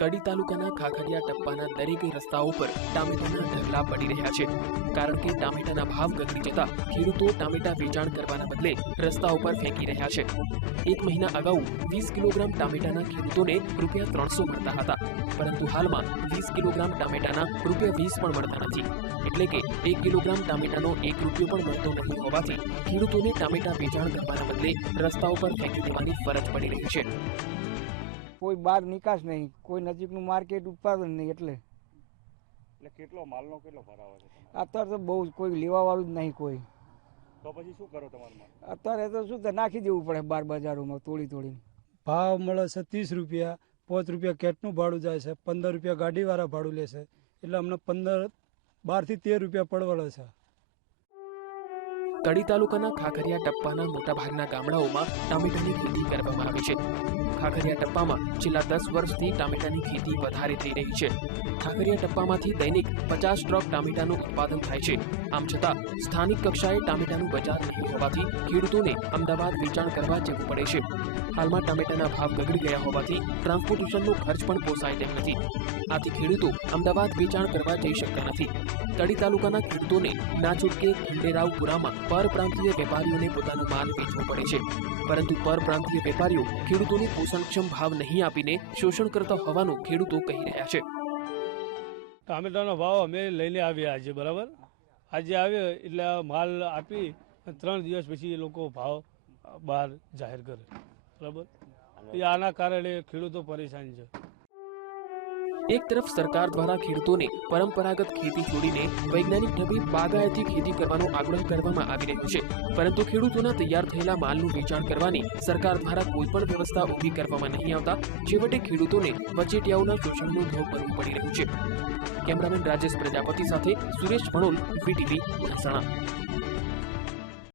કડી તાલુકાના ખાખરિયા ટપ્પાના દરેક રસ્તાઓ પર ટામેટાના ઢગલા પડી રહ્યા છે. કારણ કે ટામેટાના ભાવ ગગડી જતા ખેડૂતો ટામેટા વેચાણ કરવાના બદલે રસ્તા ઉપર ફેંકી રહ્યા છે. એક મહિના અગાઉ વીસ કિલોગ્રામ ટામેટાના ખેડૂતોને રૂપિયા ત્રણસો મળતા હતા. પરંતુ હાલમાં વીસ કિલોગ્રામ ટામેટાના રૂપિયા વીસ પણ મળતા નથી. એટલે કે એક કિલોગ્રામ ટામેટાનો એક રૂપિયો પણ મળતો નથી હોવાથી ખેડૂતોને ટામેટા વેચાણ કરવાના બદલે રસ્તા ઉપર ફેંકી દેવાની ફરજ પડી રહી છે. કોઈ બહાર નિકાસ નહીં. કોઈ નજીકનું માર્કેટ ઉત્પાદન નહીં એટલે. એટલે કેટલો માલનો કેટલો ભરાવો છે અત્યારે તો બહુ જ કોઈ લેવાવાળું જ નહીં કોઈ. તો પછી શું કરો તમારું અત્યારે તો શું નાખી દેવું પડે બાર બજારોમાં તોડી તોડીને. ભાવ મળે છે ત્રીસ રૂપિયા પાંચ રૂપિયા કેટનું ભાડું જાય છે પંદર રૂપિયા ગાડીવાળા ભાડું લેશે એટલે અમને પંદર બારથી તેર રૂપિયા પડવાળે છે. કડી તાલુકાના ખાખરિયા ટપ્પાના મોટાભાગના ગામડાઓમાં ટામેટાની ખેતી કરવામાં આવે છે. ખાખરિયા ટપ્પામાં છેલ્લા દસ વર્ષથી ટામેટાની ખેતી વધારે થઈ રહી છે. ખાખરિયા ટપ્પામાંથી દૈનિક પચાસ ટ્રક ટામેટાનું ઉત્પાદન થાય છે. આમ છતાં, સ્થાનિક કક્ષાએ ટામેટાનું બજાર નહીં હોવાથી ખેડૂતોને અમદાવાદ વેચાણ કરવા જવું પડે છે. હાલમાં ટામેટાના ભાવ બગડી ગયા હોવાથી ટ્રાન્સપોર્ટેશનનો ખર્ચ પણ પોસાય તેમ નથી. આથી ખેડૂતો અમદાવાદ વેચાણ કરવા જઈ શકતા નથી. કડી તાલુકાના ખેડૂતોને ના છૂટકે ખંડેરાવપુરામાં પરપ્રાંતીય વેપારીઓને પોતાનો માલ વેચવો પડે છે. પરંતુ પરપ્રાંતીય વેપારીઓ ખેડૂતોને પોષણક્ષમ ભાવ નહીં આપીને શોષણ કરતા હોવાનું ખેડૂતો કહી રહ્યા છે. ટામેટાનો ભાવ અમે લઈને આવ્યા આજે, બરાબર? આજે આવ્યો એટલે માલ આપી ત્રણ દિવસ પછી એ લોકો ભાવ બહાર જાહેર કરે. બરાબર? એ આના કારણે ખેડૂતો પરેશાન છે. એક તરફ સરકાર દ્વારા ખેડૂતોને પરંપરાગત ખેતી છોડીને વૈજ્ઞાનિક ઢબે બાગાયતી ખેતી કરવાનો આગ્રહ કરવામાં આવી રહ્યો છે. પરંતુ ખેડૂતોના તૈયાર થયેલા માલનું વેચાણ કરવાની સરકાર દ્વારા કોઈપણ વ્યવસ્થા ઊભી કરવામાં નહીં આવતા, છેવટે ખેડૂતોને વચેટિયાઓના શોષણનો ભોગ બનવું પડી રહ્યું છે. કેમેરામેન રાજેશ પ્રજાપતિ સાથે સુરેશ ભણોલ, વીટીવી મહેસાણા.